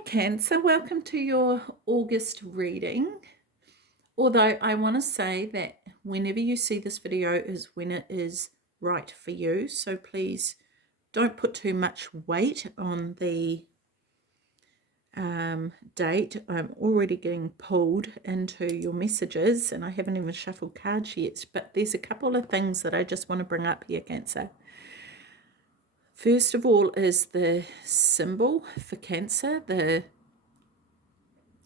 Hi Cancer, welcome to your August reading. Although I want to say that whenever you see this video is when it is right for you. So please don't put too much weight on the date. I'm already getting pulled into your messages and I haven't even shuffled cards yet. But there's a couple of things that I just want to bring up here, Cancer. First of all is the symbol for Cancer,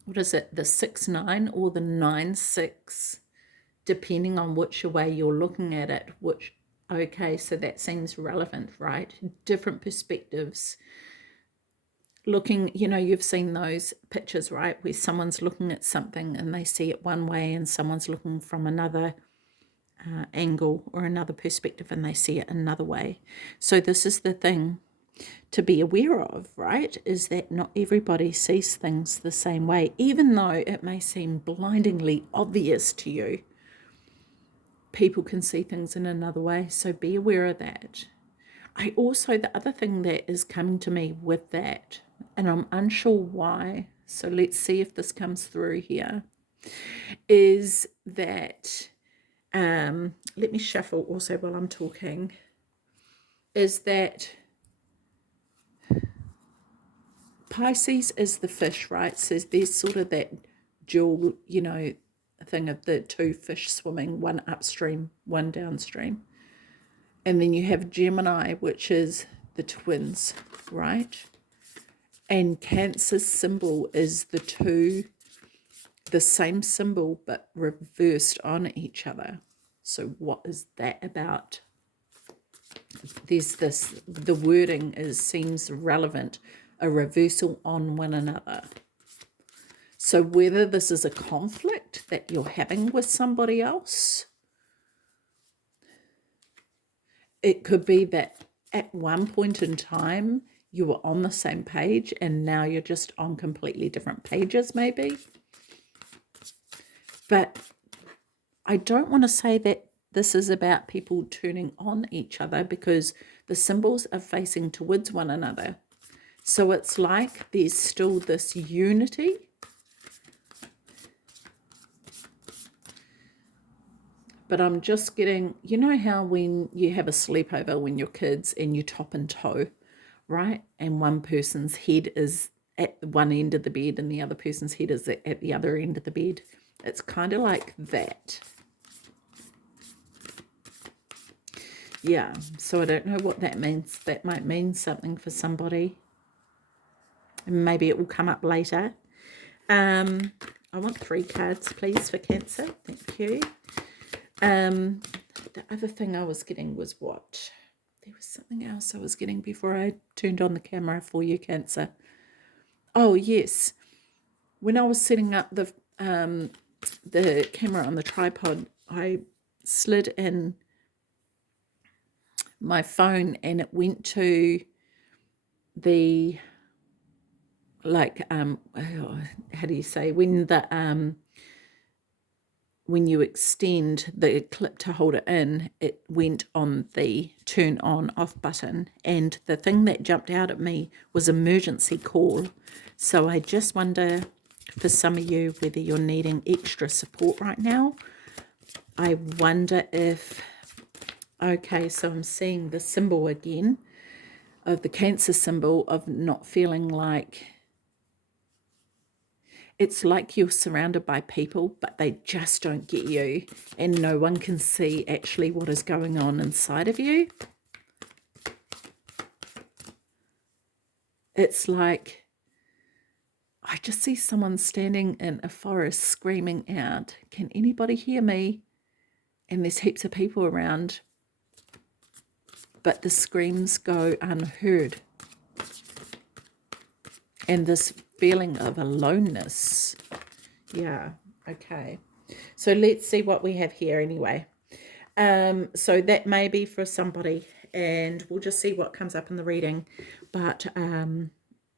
what is it, the 6-9 or the 9-6, depending on which way you're looking at it. Okay, so that seems relevant, right? Different perspectives. Looking, you've seen those pictures, right, where someone's looking at something and they see it one way and someone's looking from another angle or another perspective and they see it another way. So this is the thing to be aware of, right, is that not everybody sees things the same way, even though it may seem blindingly obvious to you. People can see things in another way, so be aware of that. The other thing that is coming to me with that, and I'm unsure why, so let's see if this comes through here, is that, let me shuffle also while I'm talking, is that Pisces is the fish, right? So there's sort of that dual, thing of the two fish swimming, one upstream, one downstream. And then you have Gemini, which is the twins, right? And Cancer's symbol is the same symbol, but reversed on each other. So what is that about? There's this, the wording seems relevant, a reversal on one another. So whether this is a conflict that you're having with somebody else, it could be that at one point in time you were on the same page and now you're just on completely different pages maybe. But I don't want to say that this is about people turning on each other because the symbols are facing towards one another. So it's like there's still this unity. But I'm just getting, you know how when you have a sleepover when you're kids and you top and toe, right? And one person's head is at one end of the bed and the other person's head is at the other end of the bed. It's kind of like that. Yeah, so I don't know what that means. That might mean something for somebody. And maybe it will come up later. I want 3 cards, please, for Cancer. Thank you. The other thing I was getting was what? There was something else I was getting before I turned on the camera for you, Cancer. Oh, yes. When I was setting up the camera on the tripod, I slid in my phone and it went to the, how do you say, when you extend the clip to hold it in, it went on the turn on off button. And the thing that jumped out at me was emergency call. So I just wonder for some of you whether you're needing extra support right now. I wonder if, okay, so I'm seeing the symbol again of the Cancer symbol of not feeling like, it's like you're surrounded by people, but they just don't get you, and no one can see actually what is going on inside of you. It's like, I just see someone standing in a forest screaming out, "Can anybody hear me?" And there's heaps of people around, but the screams go unheard. And this feeling of aloneness. Yeah, okay. So let's see what we have here anyway. So that may be for somebody, and we'll just see what comes up in the reading. But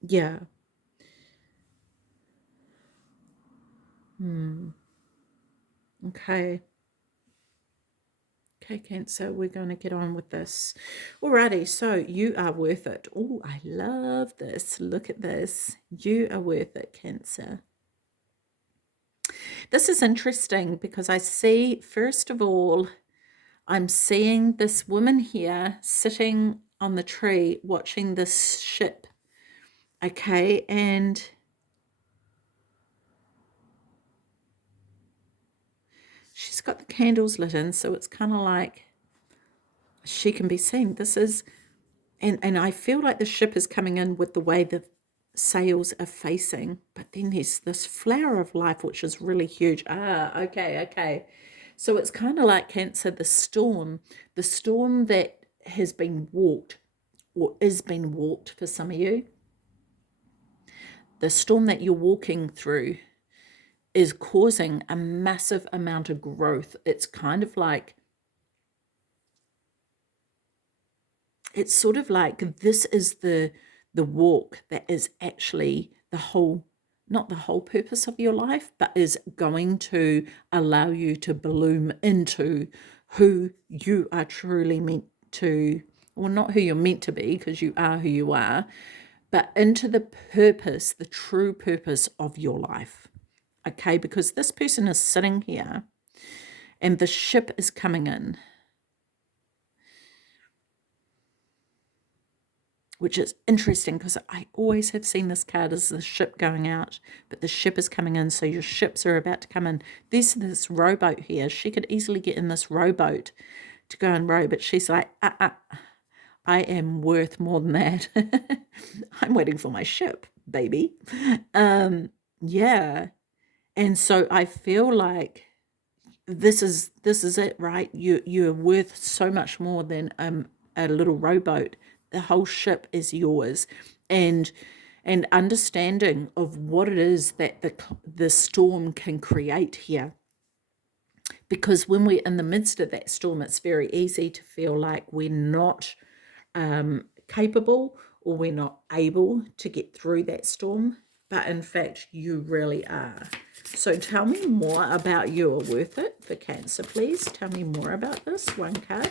yeah. Okay. Okay, Cancer, we're going to get on with this. Alrighty, so you are worth it. Oh, I love this. Look at this. You are worth it, Cancer. This is interesting because I see, first of all, I'm seeing this woman here sitting on the tree watching this ship. Okay, and she's got the candles lit in, so it's kind of like she can be seen. This is, and I feel like the ship is coming in with the way the sails are facing, but then there's this flower of life, which is really huge. Ah, okay. So it's kind of like Cancer, the storm that has been walked or is being walked for some of you. The storm that you're walking through is causing a massive amount of growth. It's kind of like, it's sort of like this is the walk that is actually the whole, not the whole purpose of your life, but is going to allow you to bloom into who you are truly meant to, well, not who you're meant to be, because you are who you are, but into the purpose, the true purpose of your life. Okay, because this person is sitting here and the ship is coming in, which is interesting because I always have seen this card as the ship going out, but the ship is coming in, so your ships are about to come in. There's this rowboat here. She could easily get in this rowboat to go and row, but she's like, I am worth more than that. I'm waiting for my ship, baby. Yeah. And so I feel like this is it, right? You're worth so much more than a little rowboat. The whole ship is yours, and understanding of what it is that the storm can create here. Because when we're in the midst of that storm, it's very easy to feel like we're not capable or we're not able to get through that storm. But in fact, you really are. So tell me more about You're Worth It for Cancer, please. Tell me more about this. One card.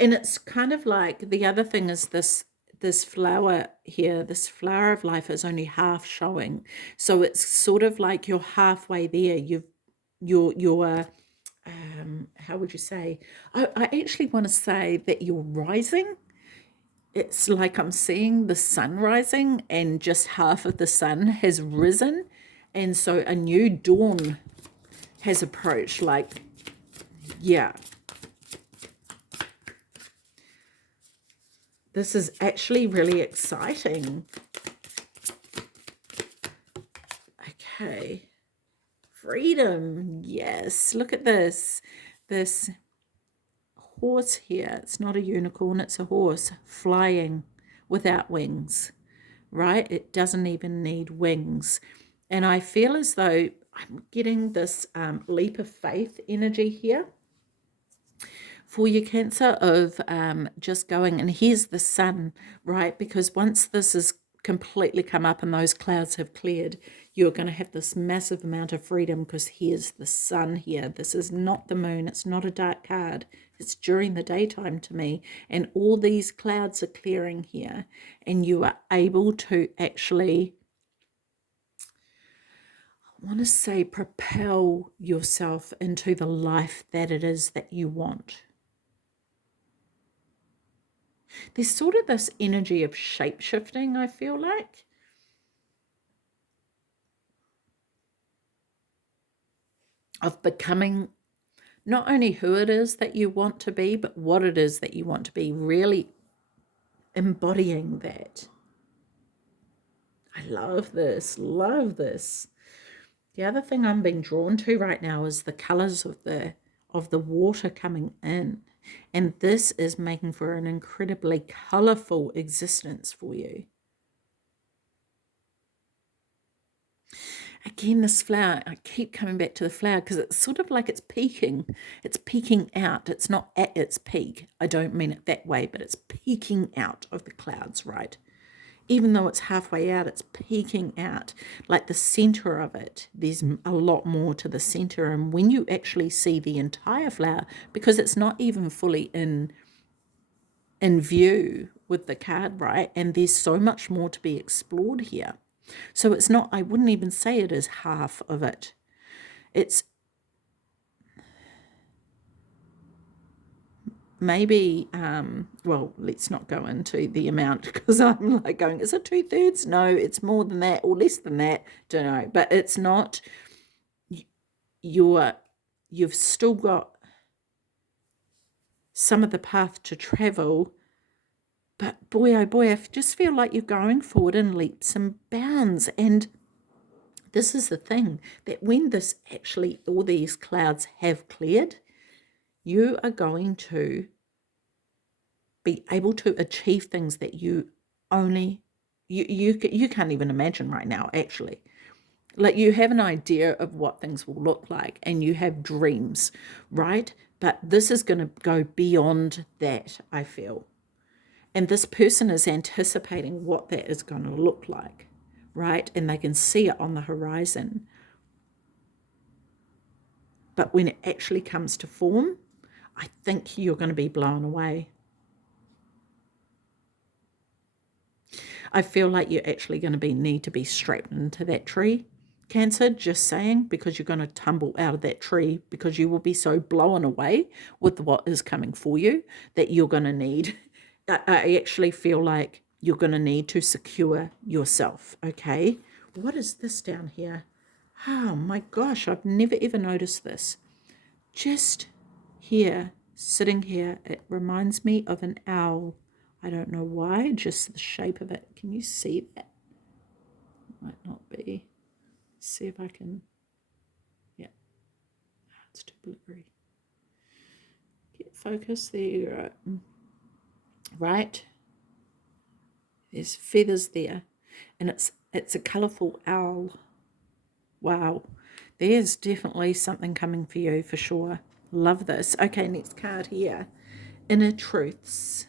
And it's kind of like, the other thing is this flower here, this flower of life is only half showing. So it's sort of like you're halfway there. You're how would you say? I actually want to say that you're rising. It's like I'm seeing the sun rising and just half of the sun has risen. And so a new dawn has approached. Like, yeah. This is actually really exciting. Okay. Freedom. Yes. Look at this. This horse here. It's not a unicorn. It's a horse flying without wings, right? It doesn't even need wings. And I feel as though I'm getting this leap of faith energy here for your Cancer of just going, and here's the sun, right? Because once this is completely come up and those clouds have cleared, you're going to have this massive amount of freedom because here's the sun here. This is not the moon. It's not a dark card. It's during the daytime to me. And all these clouds are clearing here. And you are able to actually, I want to say, propel yourself into the life that it is that you want. There's sort of this energy of shape-shifting, I feel like. Of becoming not only who it is that you want to be, but what it is that you want to be, really embodying that. I love this, love this. The other thing I'm being drawn to right now is the colors of the water coming in. And this is making for an incredibly colorful existence for you. Again, this flower, I keep coming back to the flower because it's sort of like it's peaking. It's peaking out. It's not at its peak. I don't mean it that way, but it's peaking out of the clouds, right? even though it's halfway out, it's peeking out. Like the center of it, there's a lot more to the center. And when you actually see the entire flower, because it's not even fully in view with the card, right? And there's so much more to be explored here. So it's not, I wouldn't even say it is half of it. It's maybe, well, let's not go into the amount because I'm like going, is it 2/3? No, it's more than that or less than that. Don't know. But it's not, you've still got some of the path to travel. But boy, oh boy, I just feel like you're going forward in leaps and bounds. And this is the thing, that when this actually, all these clouds have cleared, you are going to be able to achieve things that you only, you can't even imagine right now, actually. Like you have an idea of what things will look like and you have dreams, right? But this is going to go beyond that, I feel. And this person is anticipating what that is going to look like, right? And they can see it on the horizon. But when it actually comes to form, I think you're going to be blown away. I feel like you're actually going to need to be strapped into that tree, Cancer, just saying, because you're going to tumble out of that tree because you will be so blown away with what is coming for you that you're going to need. I actually feel like you're going to need to secure yourself, okay? What is this down here? Oh my gosh, I've never ever noticed this. Just here, sitting here, it reminds me of an owl. I don't know why, just the shape of it. Can you see that? Might not be. See if I can. Yeah, it's too blurry. Get focus. There you go. Right. There's feathers there, and it's a colourful owl. Wow, there's definitely something coming for you for sure. Love this. Okay, next card here. Inner truths.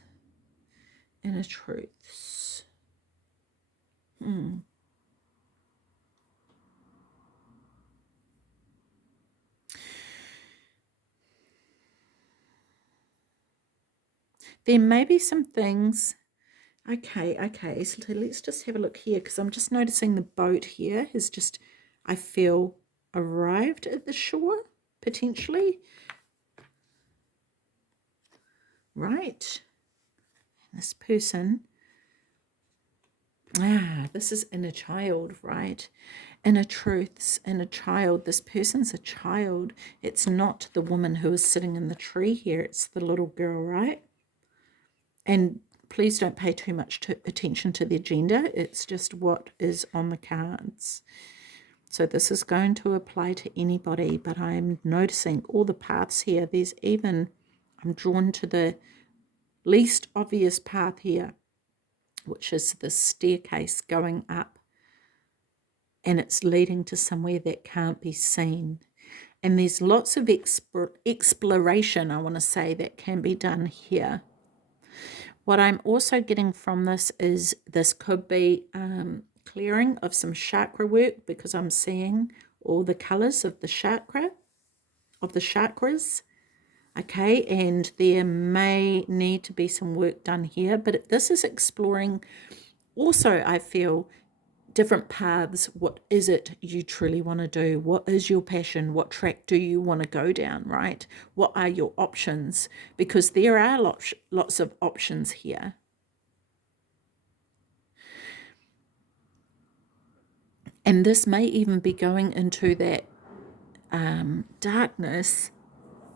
Inner truths. There may be some things. Okay, so let's just have a look here because I'm just noticing the boat here has just, I feel, arrived at the shore, potentially. Right. This person, this is inner child, right? Inner truths, inner child. This person's a child. It's not the woman who is sitting in the tree here. It's the little girl, right? And please don't pay too much attention to their gender. It's just what is on the cards. So this is going to apply to anybody, but I'm noticing all the paths here. There's even, I'm drawn to the least obvious path here, which is the staircase going up, and it's leading to somewhere that can't be seen. And there's lots of exploration, I want to say, that can be done here. What I'm also getting from this is this could be clearing of some chakra work, because I'm seeing all the colors of the chakras. Okay, and there may need to be some work done here, but this is exploring also, I feel, different paths. What is it you truly want to do? What is your passion? What track do you want to go down, right? What are your options? Because there are lots of options here. And this may even be going into that darkness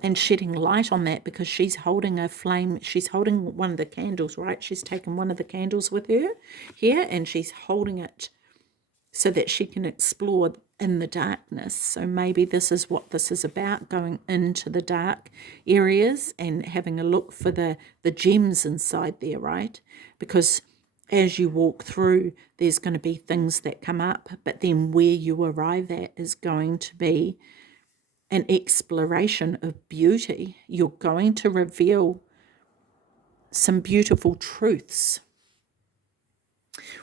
and shedding light on that, because she's holding a flame. She's holding one of the candles, right? She's taken one of the candles with her here and she's holding it so that she can explore in the darkness. So maybe this is what this is about, going into the dark areas and having a look for the gems inside there, right? Because as you walk through, there's going to be things that come up, but then where you arrive at is going to be an exploration of beauty. You're going to reveal some beautiful truths.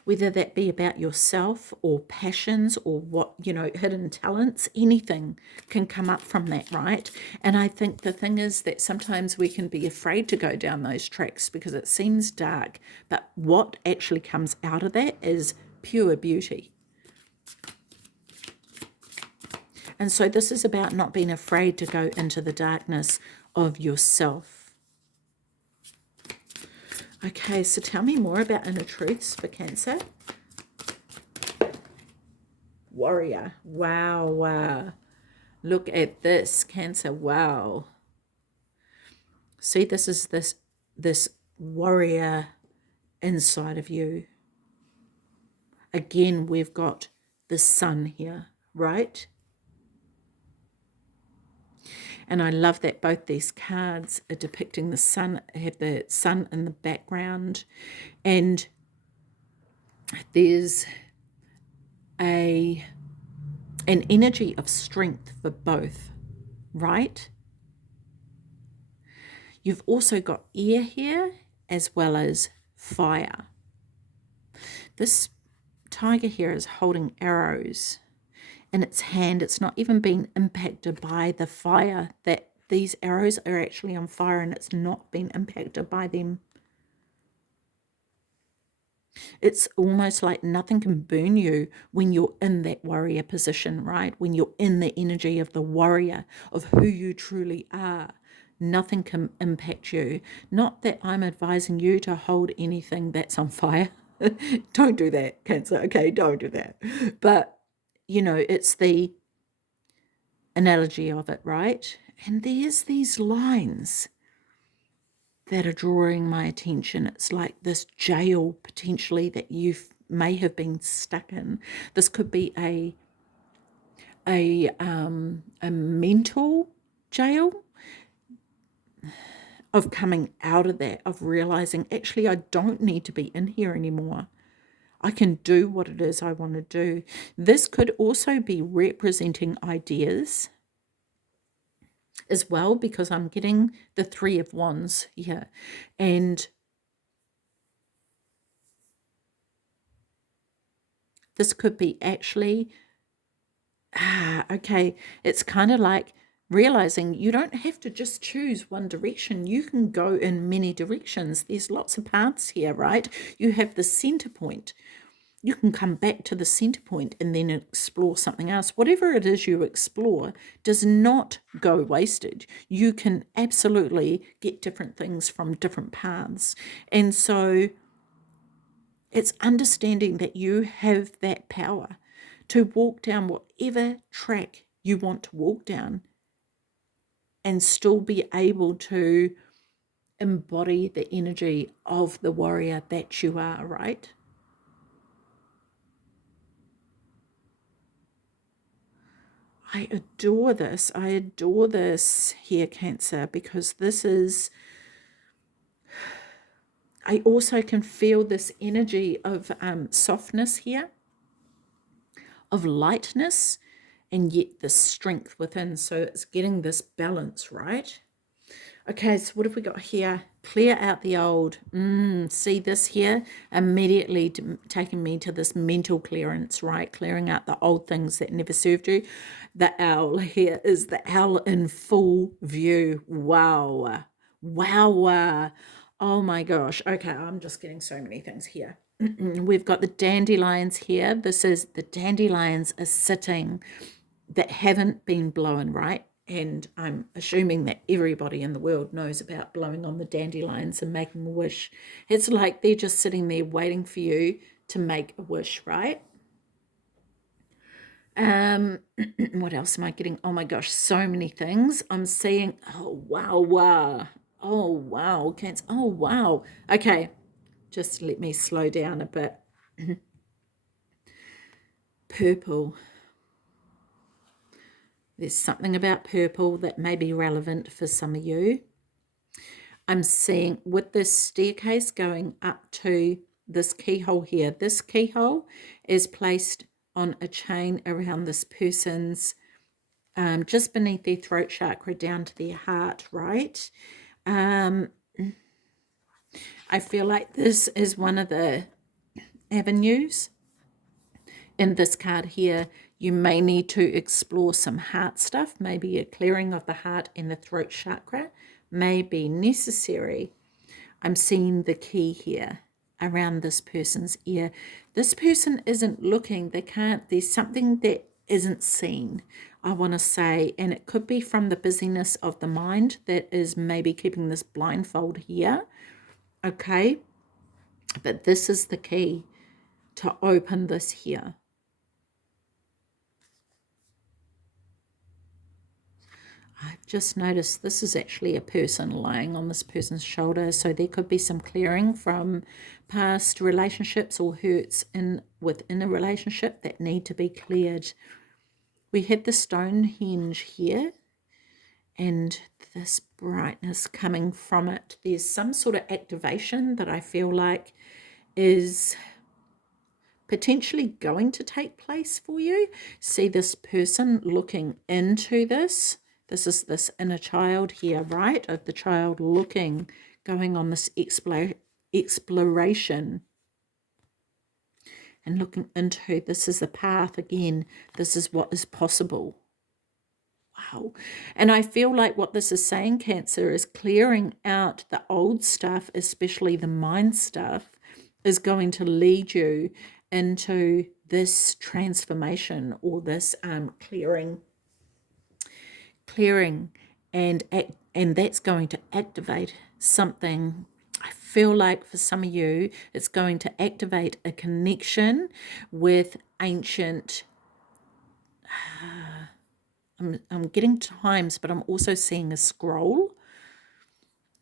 whether that be about yourself or passions or what, you know, hidden talents, anything can come up from that, right? And I think the thing is that sometimes we can be afraid to go down those tracks because it seems dark, but what actually comes out of that is pure beauty. And so this is about not being afraid to go into the darkness of yourself. Okay, so tell me more about inner truths for Cancer. Warrior. Wow. Look at this, Cancer. Wow. See, this is this warrior inside of you. Again, we've got the sun here, right? And I love that both these cards are depicting the sun, have the sun in the background, and there's an energy of strength for both, right? You've also got air here as well as fire. This tiger here is holding arrows in its hand. It's not even been impacted by the fire. That these arrows are actually on fire and it's not been impacted by them. It's almost like nothing can burn you when you're in that warrior position, right? When you're in the energy of the warrior, of who you truly are. Nothing can impact you. Not that I'm advising you to hold anything that's on fire. Don't do that, Cancer. Okay, don't do that. But, you know, it's the analogy of it, right? And there's these lines that are drawing my attention. It's like this jail potentially that you may have been stuck in. This could be a mental jail, of coming out of that, of realizing actually I don't need to be in here anymore. I can do what it is I want to do. This could also be representing ideas as well, because I'm getting the Three of Wands here. And this could be actually, okay, it's kind of like realizing you don't have to just choose one direction. You can go in many directions. There's lots of paths here, right? You have the center point. You can come back to the center point and then explore something else. Whatever it is you explore does not go wasted. You can absolutely get different things from different paths. And so it's understanding that you have that power to walk down whatever track you want to walk down and still be able to embody the energy of the warrior that you are, right? I adore this. I adore this here, Cancer, because this is, I also can feel this energy of softness here, of lightness, and yet the strength within. So it's getting this balance, right? Okay, so what have we got here? Clear out the old. See this here? Immediately taking me to this mental clearance, right? Clearing out the old things that never served you. The owl here is the owl in full view. Wow. Wow. Oh my gosh. Okay, I'm just getting so many things here. We've got the dandelions here. This is the dandelions are sitting that haven't been blown, right? And I'm assuming that everybody in the world knows about blowing on the dandelions and making a wish. It's like they're just sitting there waiting for you to make a wish, right? What else am I getting? Oh my gosh, so many things. I'm seeing, oh wow. Oh wow, Cancer. Oh wow. Okay, just let me slow down a bit. Purple. There's something about purple that may be relevant for some of you. I'm seeing with this staircase going up to this keyhole here. This keyhole is placed on a chain around this person's, just beneath their throat chakra down to their heart, right? I feel like this is one of the avenues. In this card here, you may need to explore some heart stuff. Maybe a clearing of the heart and the throat chakra may be necessary. I'm seeing the key here around this person's ear. This person isn't looking. There's something that isn't seen, I want to say, and it could be from the busyness of the mind that is maybe keeping this blindfold here. Okay, but this is the key to open this here. I've just noticed this is actually a person lying on this person's shoulder, so there could be some clearing from past relationships or hurts within a relationship that need to be cleared. We had the Stonehenge here and this brightness coming from it. There's some sort of activation that I feel like is potentially going to take place for you. See this person looking into this. This is this inner child here, right? Of the child looking, going on this exploration and looking into, this is the path again. This is what is possible. Wow. And I feel like what this is saying, Cancer, is clearing out the old stuff, especially the mind stuff, is going to lead you into this transformation or this clearing, and that's going to activate something. I feel like for some of you, it's going to activate a connection with ancient. I'm getting times, but I'm also seeing a scroll.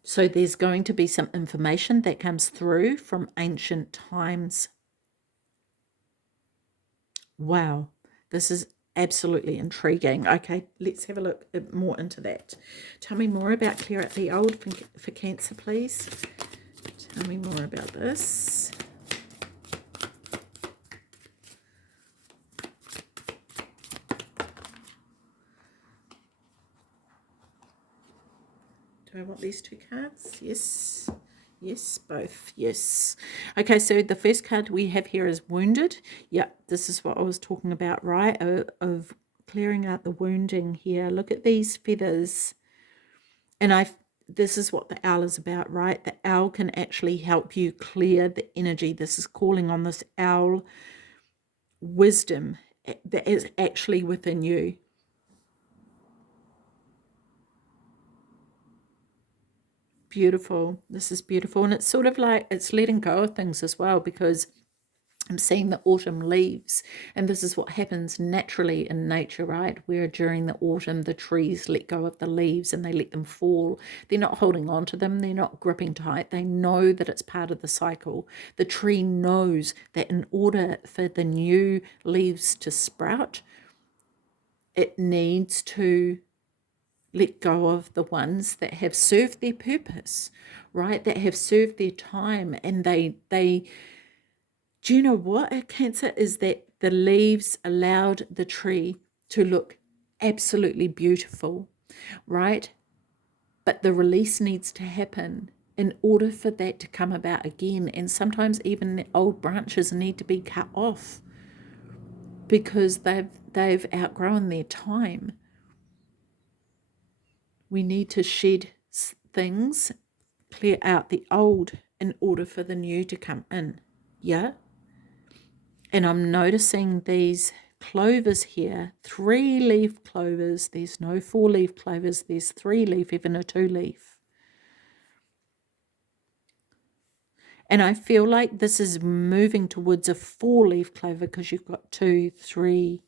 So there's going to be some information that comes through from ancient times. Wow, this is absolutely intriguing. Okay, let's have a look more into that. Tell me more about clear out the old for Cancer, please. Tell me more about this. Do I want these two cards? Yes. Yes, both. Yes. Okay, so the first card we have here is wounded. Yep, this is what I was talking about, right? Of clearing out the wounding here. Look at these feathers. And this is what the owl is about, right? The owl can actually help you clear the energy. This is calling on this owl wisdom that is actually within you. Beautiful. This is beautiful. And it's sort of like it's letting go of things as well, because I'm seeing the autumn leaves, and this is what happens naturally in nature, right? Where during the autumn, the trees let go of the leaves and they let them fall. They're not holding on to them. They're not gripping tight. They know that it's part of the cycle. The tree knows that in order for the new leaves to sprout, it needs to let go of the ones that have served their purpose, right? That have served their time. And they do you know what a Cancer is? That the leaves allowed the tree to look absolutely beautiful, right? But the release needs to happen in order for that to come about again. And sometimes even the old branches need to be cut off because they've outgrown their time. We need to shed things, clear out the old in order for the new to come in. Yeah? And I'm noticing these clovers here, 3-leaf clovers. There's no 4-leaf clovers. There's 3-leaf, even a 2-leaf. And I feel like this is moving towards a 4-leaf clover because you've got 2, 3,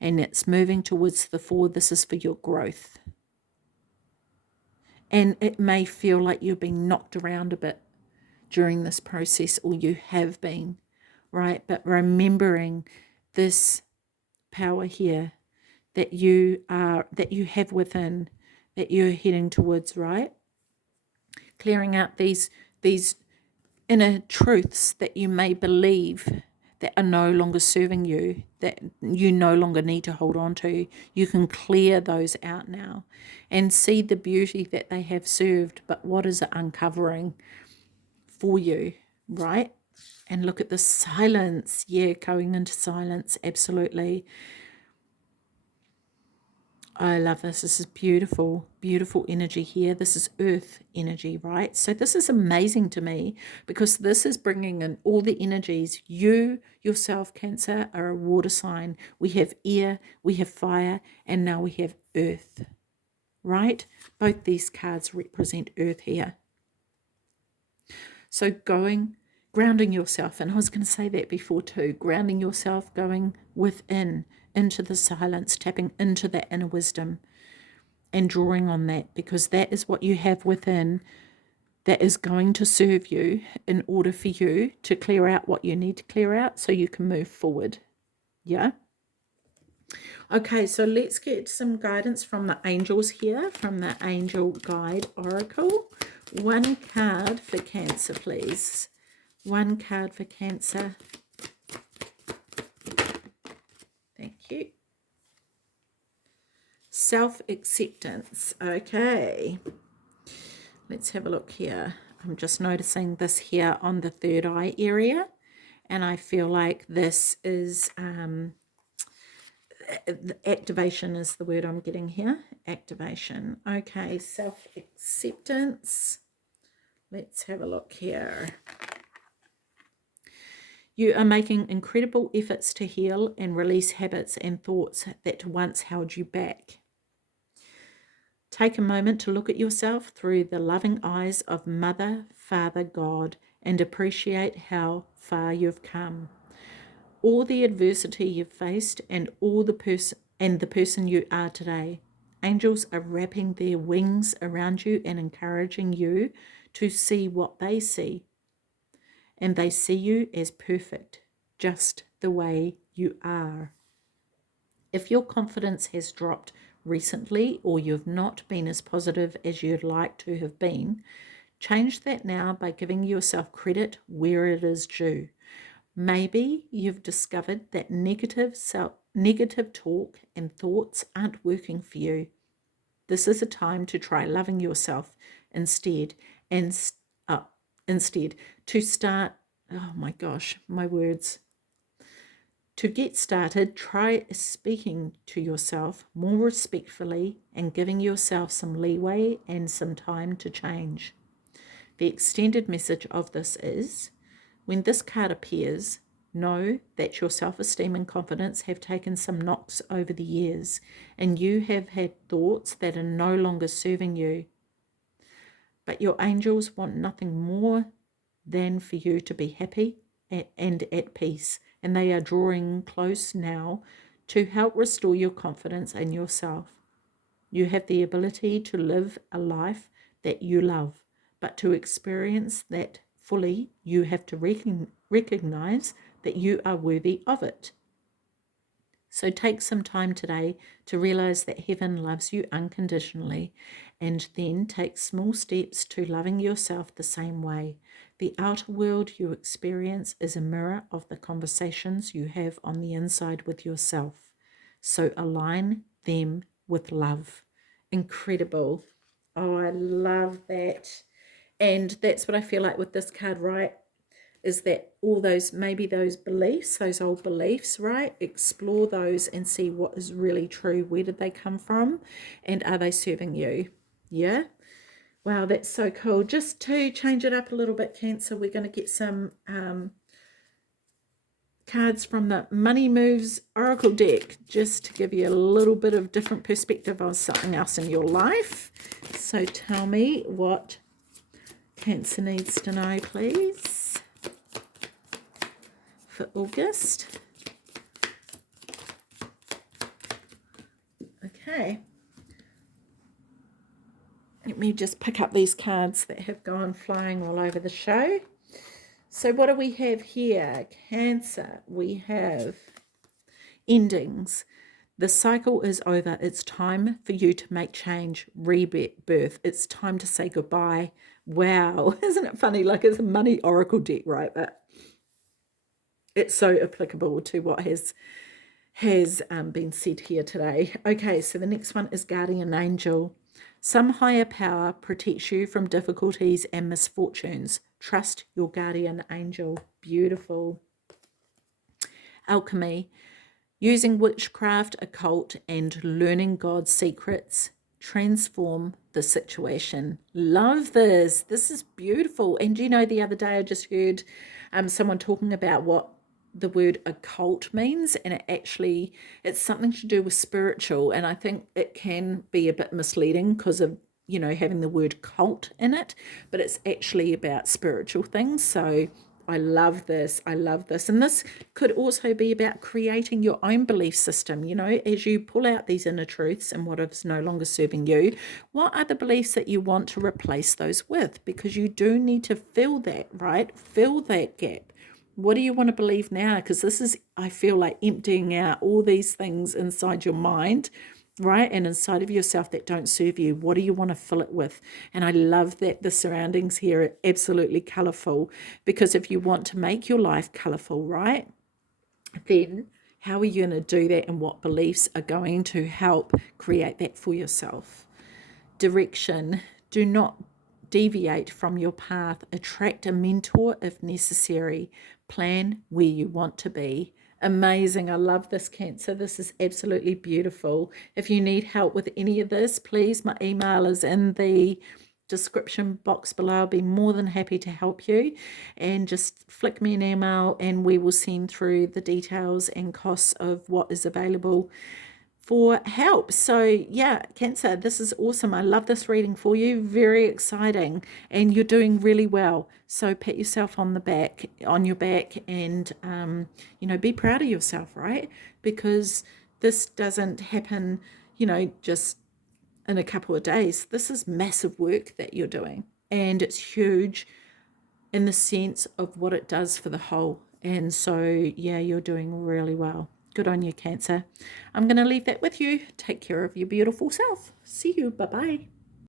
and it's moving towards the 4. This is for your growth. And it may feel like you've been knocked around a bit during this process, or you have been, right? But remembering this power here that you have within, that you're heading towards, right? Clearing out these inner truths that you may believe that are no longer serving you, that you no longer need to hold on to. You can clear those out now and see the beauty that they have served, but what is it uncovering for you, right? And look at the silence. Yeah, going into silence. Absolutely. I love this. This is beautiful, beautiful energy here. This is earth energy, right? So this is amazing to me because this is bringing in all the energies. You yourself, Cancer, are a water sign. We have air, we have fire, and now we have earth, right? Both these cards represent earth here. So grounding yourself, and I was going to say that before too, grounding yourself, going within, into the silence, tapping into that inner wisdom and drawing on that, because that is what you have within that is going to serve you in order for you to clear out what you need to clear out so you can move forward. Yeah? Okay, so let's get some guidance from the angels here, from the Angel Guide Oracle. One card for Cancer, please. One card for Cancer. Thank you. Self-acceptance. Okay. Let's have a look here. I'm just noticing this here on the third eye area. And I feel like this is... activation is the word I'm getting here. Activation. Okay, self-acceptance. Let's have a look here. You are making incredible efforts to heal and release habits and thoughts that once held you back. Take a moment to look at yourself through the loving eyes of Mother, Father, God, and appreciate how far you've come. All the adversity you've faced and the person you are today. Angels are wrapping their wings around you and encouraging you to see what they see. And they see you as perfect, just the way you are. If your confidence has dropped recently or you've not been as positive as you'd like to have been, change that now by giving yourself credit where it is due. Maybe you've discovered that negative talk and thoughts aren't working for you. This is a time to try loving yourself instead, to start, oh my gosh, my words. To get started, try speaking to yourself more respectfully and giving yourself some leeway and some time to change. The extended message of this is, when this card appears, know that your self-esteem and confidence have taken some knocks over the years, and you have had thoughts that are no longer serving you. But your angels want nothing more than for you to be happy and at peace, and they are drawing close now to help restore your confidence in yourself. You have the ability to live a life that you love, but to experience that fully, you have to recognize that you are worthy of it. So take some time today to realize that heaven loves you unconditionally, and then take small steps to loving yourself the same way. The outer world you experience is a mirror of the conversations you have on the inside with yourself. So align them with love. Incredible. Oh, I love that. And that's what I feel like with this card, right? Is that all those, maybe those beliefs, those old beliefs, right? Explore those and see what is really true. Where did they come from? And are they serving you? Yeah? Wow, that's so cool. Just to change it up a little bit, Cancer, we're going to get some cards from the Money Moves Oracle deck, just to give you a little bit of different perspective on something else in your life. So tell me what Cancer needs to know, please, for August. Okay. Let me just pick up these cards that have gone flying all over the show. So what do we have here? Cancer, we have endings. The cycle is over. It's time for you to make change, rebirth. It's time to say goodbye. Wow, isn't it funny? Like, it's a money oracle deck, right? But it's so applicable to what has been said here today. Okay, so the next one is guardian angel. Some higher power protects you from difficulties and misfortunes. Trust your guardian angel. Beautiful. Alchemy. Using witchcraft, occult, and learning God's secrets, transform the situation. Love this. This is beautiful. And you know, the other day I just heard someone talking about what the word occult means, and it's something to do with spiritual. And I think it can be a bit misleading because of, you know, having the word cult in it, but it's actually about spiritual things. So I love this. I love this. And this could also be about creating your own belief system. You know, as you pull out these inner truths and what is no longer serving you, what are the beliefs that you want to replace those with? Because you do need to fill that, right? Fill that gap. What do you want to believe now? Because this is, I feel like, emptying out all these things inside your mind, right? And inside of yourself that don't serve you. What do you want to fill it with? And I love that the surroundings here are absolutely colourful, because if you want to make your life colourful, right, then how are you going to do that, and what beliefs are going to help create that for yourself? Direction. Do not deviate from your path. Attract a mentor if necessary. Plan where you want to be. Amazing. I love this, Cancer. This is absolutely beautiful. If you need help with any of this, please, my email is in the description box below. I'll be more than happy to help you, and just flick me an email and we will send through the details and costs of what is available for help. So yeah, Cancer, this is awesome. I love this reading for you. Very exciting, and you're doing really well. So pat yourself on your back, and you know, be proud of yourself, right? Because this doesn't happen, you know, just in a couple of days. This is massive work that you're doing, and it's huge in the sense of what it does for the whole. And so yeah, you're doing really well. Good on you, Cancer. I'm going to leave that with you. Take care of your beautiful self. See you. Bye-bye.